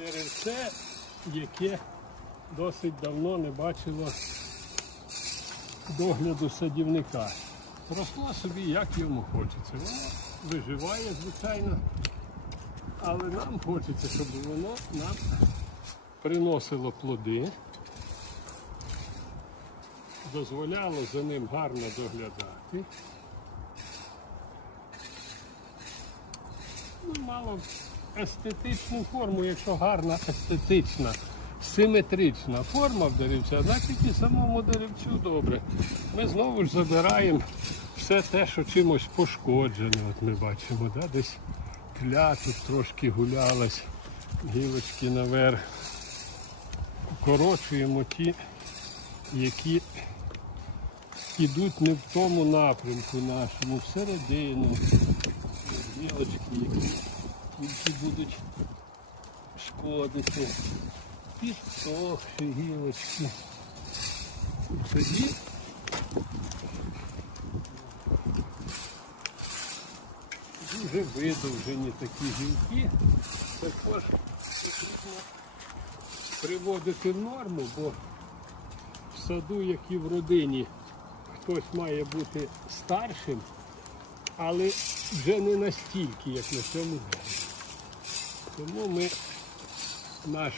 деревце, яке досить давно не бачило догляду садівника. Росло собі, як йому хочеться. Воно виживає, звичайно, але нам хочеться, щоб воно нам приносило плоди, дозволяло за ним гарно доглядати. Ну, мало естетичну форму, якщо гарна естетична, симетрична форма в деревця, значить і самому деревцю добре. Ми знову ж забираємо все те, що чимось пошкоджене. От ми бачимо, да? десь тля тут трошки гулялась, гілочки наверх. Укорочуємо ті, які йдуть не в тому напрямку нашому, всередину. Гілочки, які тільки будуть шкодити. Підсохші гілочки. Тоді дуже видовжені такі гілки. Також потрібно приводити норму, бо в саду, як і в родині, хтось має бути старшим, але вже не настільки, як на цьому дереві. Тому ми наш